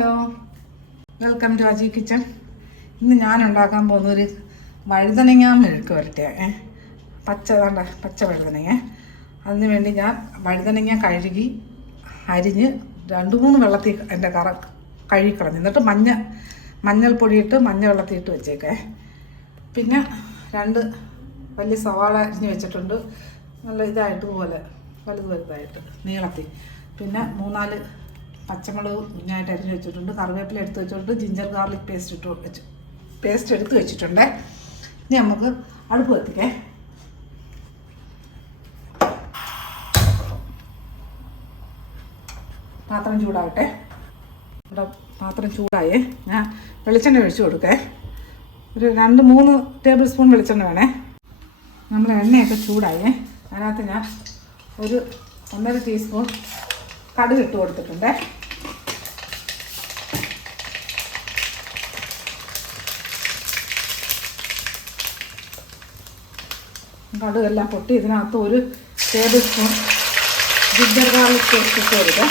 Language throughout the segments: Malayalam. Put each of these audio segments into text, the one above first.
Hello, welcome to Aji kitchen. ഇന്ന് ഞാൻ ഉണ്ടാക്കാൻ പോകുന്നൊരു വഴുതനങ്ങ മെഴുക്ക് വരട്ടിയ പച്ച വഴുതനങ്ങ. അതിന് വേണ്ടി ഞാൻ വഴുതനങ്ങ കഴുകി അരിഞ്ഞ് 2-3 വെള്ളത്തിൽ എൻ്റെ കഴുകി കളഞ്ഞു. എന്നിട്ട് മഞ്ഞൾപ്പൊടിയിട്ട് മഞ്ഞ വെള്ളത്തിയിട്ട് വെച്ചേക്കേ. പിന്നെ 2 വലിയ സവാള അരിഞ്ഞ് വെച്ചിട്ടുണ്ട്, നല്ല ഇതായിട്ട് പോലെ വലുതായിട്ട് നീളത്തിൽ. പിന്നെ 3-4 പച്ചമുളക് കുഞ്ഞായിട്ട് അരിഞ്ഞ് വെച്ചിട്ടുണ്ട്, കറിവേപ്പില എടുത്ത് വെച്ചിട്ടുണ്ട്, ജിഞ്ചർ ഗാർലിക് പേസ്റ്റ് എടുത്ത് വെച്ചിട്ടുണ്ട്. ഇനി നമുക്ക് അടുപ്പ് കത്തിക്കേ. പാത്രം ചൂടാവട്ടെ. ഇവിടെ പാത്രം ചൂടായേ, ഞാൻ വെളിച്ചെണ്ണ ഒഴിച്ച് കൊടുക്കേ. ഒരു 2-3 ടേബിൾ സ്പൂൺ വെളിച്ചെണ്ണ വേണേ. നമ്മൾ എണ്ണയൊക്കെ ചൂടായേ. അതിനകത്ത് ഞാൻ ഒരു 1.5 ടീസ്പൂൺ കടുക് ഇട്ട് കൊടുത്തിട്ടുണ്ട്. കടുകെല്ലാം പൊട്ടി ഇതിനകത്ത് 1 table spoon ginger garlic paste ഇട്ട് കൊടുക്കുക.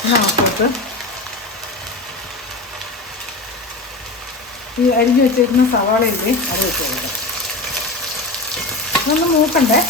ഇതിനകത്തോട്ട് ഈ അരിഞ്ഞ് വെച്ചിരിക്കുന്ന സവാളയില്ലേ അത് വെച്ച് കൊടുക്കാം. ഇതൊന്ന് മൂക്കണ്ടേ.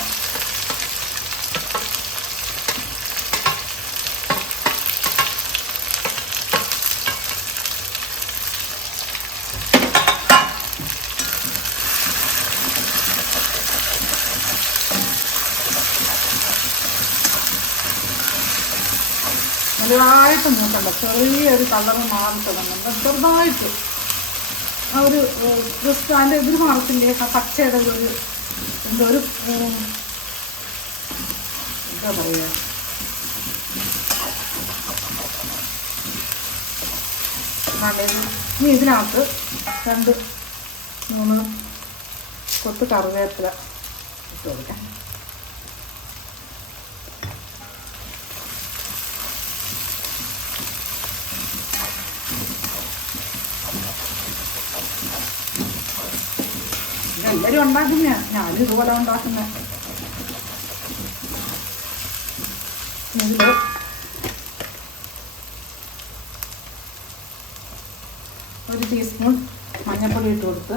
ചെറുതായിട്ട് മൂക്കണ്ട, ചെറിയൊരു കളറ് മാറി തുടങ്ങുന്നുണ്ട്. ചെറുതായിട്ട് ആ ഒരു ജസ്റ്റ് അതിൻ്റെ എതിര് മാറത്തില്ലേ, പച്ചയുടെ ഒരു എന്താ പറയുക, ഇനി ഇതിനകത്ത് 2-3 കൊത്ത് കറിവേപ്പില ഇട്ട് കൊടുക്കാം. എല്ലാവരും ഉണ്ടാക്കുന്ന, ഞാനും ഇതുപോലെ ഉണ്ടാക്കുന്ന. ഇതിൽ 1 ടീസ്പൂൺ മഞ്ഞൾപ്പൊടി ഇട്ട് കൊടുത്ത്,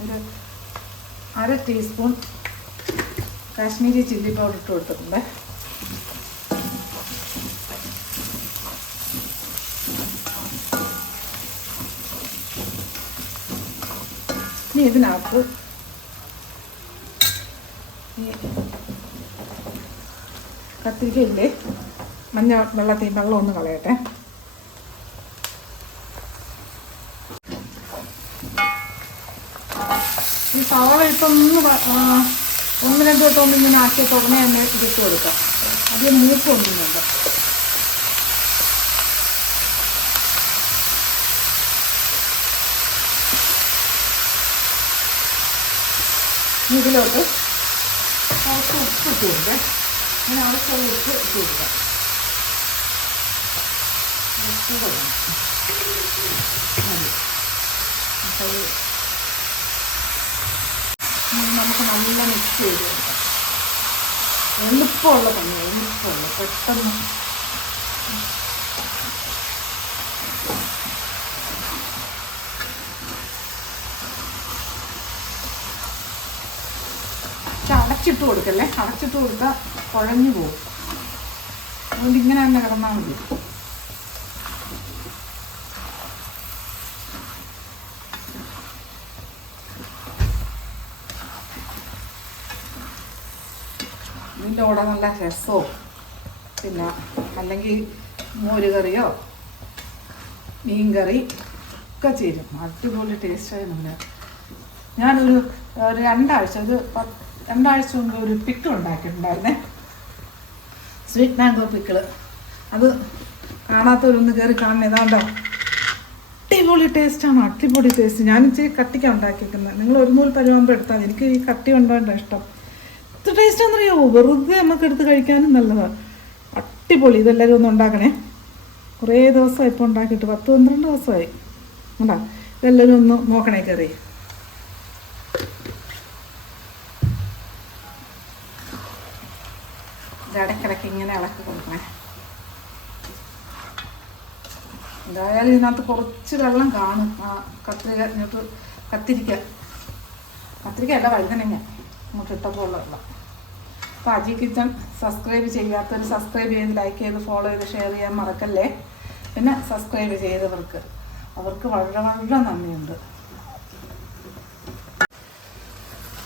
ഒരു 1/2 ടീസ്പൂൺ കാശ്മീരി ചില്ലി പൗഡർ ഇട്ട് കൊടുത്തിട്ടുണ്ട്. ഇനി ഇതിനകത്ത് ഈ കത്തിരിക്കയില്ലേ, മഞ്ഞ വെള്ളം ഒന്ന് കളയട്ടെ. ഈ സവാള ഇപ്പം 1-2 വട്ടം ഇങ്ങനെ ആക്കിയിട്ട് ഉടനെ തന്നെ ഇതിട്ട് കൊടുക്കാം. അധികം മൂപ്പ് കൊണ്ടുന്നുണ്ട്. ഇതിലോട്ട് കുറച്ച് ഉപ്പ് ഇട്ട് കൊടുക്കുക. ഇങ്ങനെ ആവശ്യമുള്ള ഉപ്പ് ഇട്ട് കൊടുക്കുക. നമുക്ക് നല്ല മിക്സ് ചെയ്ത് കൊടുക്കാം. എളുപ്പമുള്ള പണിയാണ്, പെട്ടെന്ന്. അടച്ചിട്ട് കൊടുക്കല്ലേ, അടച്ചിട്ട് കൊടുത്താൽ കുഴഞ്ഞു പോകും. അതുകൊണ്ട് ഇങ്ങനെ തന്നെ കിടന്നാൽ മതി. ഇതിൻ്റെ കൂടെ നല്ല രസമോ പിന്നെ അല്ലെങ്കിൽ മോരുകറിയോ മീൻകറി ഒക്കെ ചേരും. അടിപൊളി ടേസ്റ്റായി. ഞാനൊരു 2 ആഴ്ച മുമ്പ് ഒരു പിക്കിൾ ഉണ്ടാക്കിയിട്ടുണ്ടായിരുന്നേ, സ്വീറ്റ് മാംഗോ പിക്കിള്. അത് കാണാത്തവരൊന്ന് കയറി കാണുന്നത്. ഏതാണ്ടോ അടിപൊളി ടേസ്റ്റാണ്, അടിപൊളി ടേസ്റ്റ്. ഞാൻ ഇച്ചിരി കട്ടിക്കാണ് ഉണ്ടാക്കിയിരിക്കുന്നത്. നിങ്ങൾ 1 നൂൽ പരുവാകുമ്പോൾ എടുത്താൽ, എനിക്ക് ഈ കട്ടി ഉണ്ടാകേണ്ട ഇഷ്ടം. എത്ര ടേസ്റ്റാണെന്നറിയാമോ? വെറുതെ നമുക്ക് എടുത്ത് കഴിക്കാനും നല്ലതാണ്. അടിപൊളി. ഇതെല്ലാവരും ഒന്ന് ഉണ്ടാക്കണേ. കുറേ ദിവസമായി ഇപ്പോൾ ഉണ്ടാക്കിയിട്ട് 10-12 ദിവസമായി. ഉണ്ടാ ഇതെല്ലാവരും ഒന്ന് നോക്കണേ കയറി. ഇടയ്ക്കിടയ്ക്ക് ഇങ്ങനെ ഇളക്കി കൊടുക്കണേ. എന്തായാലും ഇതിനകത്ത് കുറച്ച് വെള്ളം കാണും. കത്തിരിക്ക അല്ല വഴുതനങ്ങ നമുക്ക് ഇട്ടപ്പോൾ ഉള്ള വെള്ളം. അപ്പോൾ അജി കിച്ചൺ സബ്സ്ക്രൈബ് ചെയ്യാത്തവർ സബ്സ്ക്രൈബ് ചെയ്ത് ലൈക്ക് ചെയ്ത് ഫോളോ ചെയ്ത് ഷെയർ ചെയ്യാൻ മറക്കല്ലേ. പിന്നെ സബ്സ്ക്രൈബ് ചെയ്തവർക്ക് അവർക്ക് വളരെ വളരെ നന്ദിയുണ്ട്.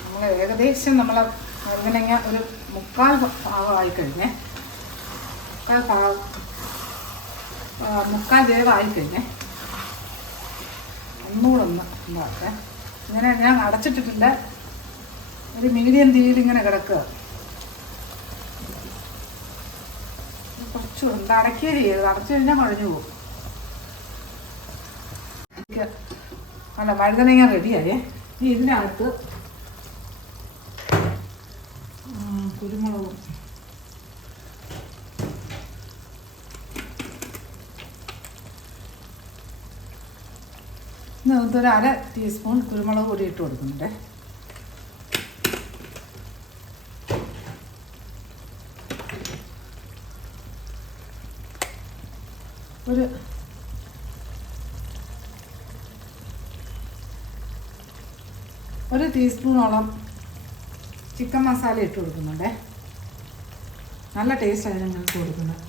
നമ്മൾ ഏകദേശം വഴുതനങ്ങ ഒരു 3/4 ഭാഗമായി കഴിഞ്ഞേ. 3/4 വേവായി കഴിഞ്ഞേ. ഒന്നുകൂടെ ഉണ്ടാക്കേ. ഇങ്ങനെ ഞാൻ അടച്ചിട്ടിട്ടില്ല, ഒരു മീഡിയം തീയിൽ ഇങ്ങനെ കിടക്കുക. കുറച്ച് അടയ്ക്കുക ചെയ്യരുത്, അടച്ചു കഴിഞ്ഞാൽ കുഴഞ്ഞു പോകും. അല്ല വഴുതനങ്ങ റെഡിയായേ. ഇനി ഇതിനകത്ത് കുരുമുളകും ഇതിനകത്ത് ഒരു 1/2 ടീസ്പൂൺ കുരുമുളക് പൊടി ഇട്ട് കൊടുക്കുന്നുണ്ട്. ഒരു ടീസ്പൂണോളം ചിക്കൻ മസാല ഇട്ട് കൊടുക്കുന്നുണ്ട്. നല്ല ടേസ്റ്റാണ് ഞങ്ങൾക്ക് കൊടുക്കുന്നത്.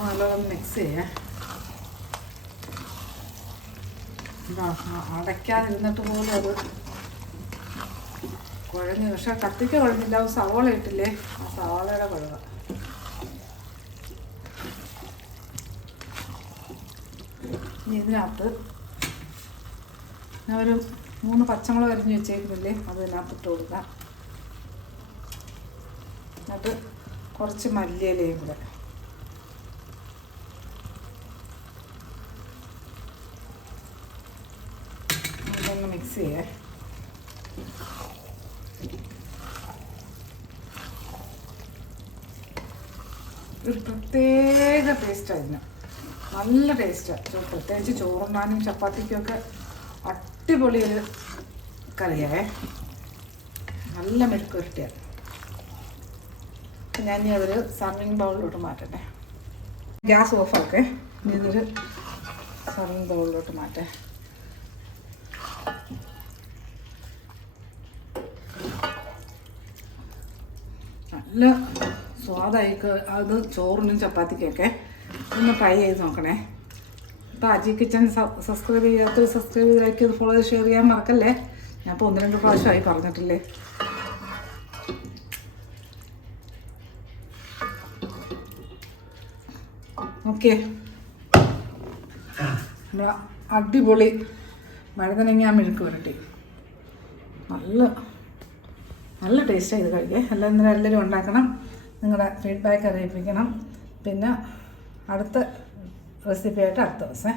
നല്ലോണം മിക്സ് ചെയ്യാം. അടയ്ക്കാതിരുന്നിട്ട് പോലും അത് കുഴഞ്ഞു. പക്ഷെ കത്തിക്ക് കുഴഞ്ഞില്ല, അത് സവാള ഇട്ടില്ലേ, ആ സവാളയുടെ കുഴവ. ഇനി ഇതിനകത്ത് ഞാൻ ഒരു 3 പച്ചമുളക് അരിഞ്ഞ് വെച്ചേക്കുന്നില്ലേ, അത് ഇതിനകത്ത് ഇട്ട് കൊടുക്കാം. എന്നിട്ട് കുറച്ച് മല്ലിയിലയും കൂടെ. ഇതൊന്ന് മിക്സ് ചെയ്യേ. ഒരു പ്രത്യേക ടേസ്റ്റായിരുന്നു, നല്ല ടേസ്റ്റാണ്. പ്രത്യേകിച്ച് ചോറുണ്ണാനും ചപ്പാത്തിക്കുമൊക്കെ അടിപൊളി ഒരു കറിയാവേ. നല്ല മെഴുക്കുവരട്ടിയാണ്. ഞാൻ ഇനി അതൊരു സർവിങ് ബൗളിലോട്ട് മാറ്റട്ടെ. ഗ്യാസ് ഓഫാക്കേ. ഇനി ഇതൊരു സർവിങ് ബൗളിലോട്ട് മാറ്റേ. നല്ല സ്വാദായി. അത് ചോറിനും ചപ്പാത്തിക്കൊക്കെ ഒന്ന് ട്രൈ ചെയ്ത് നോക്കണേ. അപ്പോൾ അജി കിച്ചൺ സബ്സ്ക്രൈബ് ചെയ്യാത്ത സബ്സ്ക്രൈബ് ചെയ്ത് ലൈക്ക് ചെയ്ത് ഫോളോ ചെയ്ത് ഷെയർ ചെയ്യാൻ മറക്കല്ലേ. ഞാൻ ഇപ്പോൾ 1-2 പ്രാവശ്യമായി പറഞ്ഞിട്ടില്ലേ. ഓക്കെ, അടിപൊളി വഴുതനങ്ങ മെഴുക്ക് പുരട്ടി. നല്ല ടേസ്റ്റാണ് ഇത് കഴിക്കാൻ. എല്ലാവരും ഉണ്ടാക്കണം. നിങ്ങളുടെ ഫീഡ്ബാക്ക് അറിയിപ്പിക്കണം. പിന്നെ അടുത്ത റെസിപ്പിയായിട്ട് അടുത്ത ദിവസം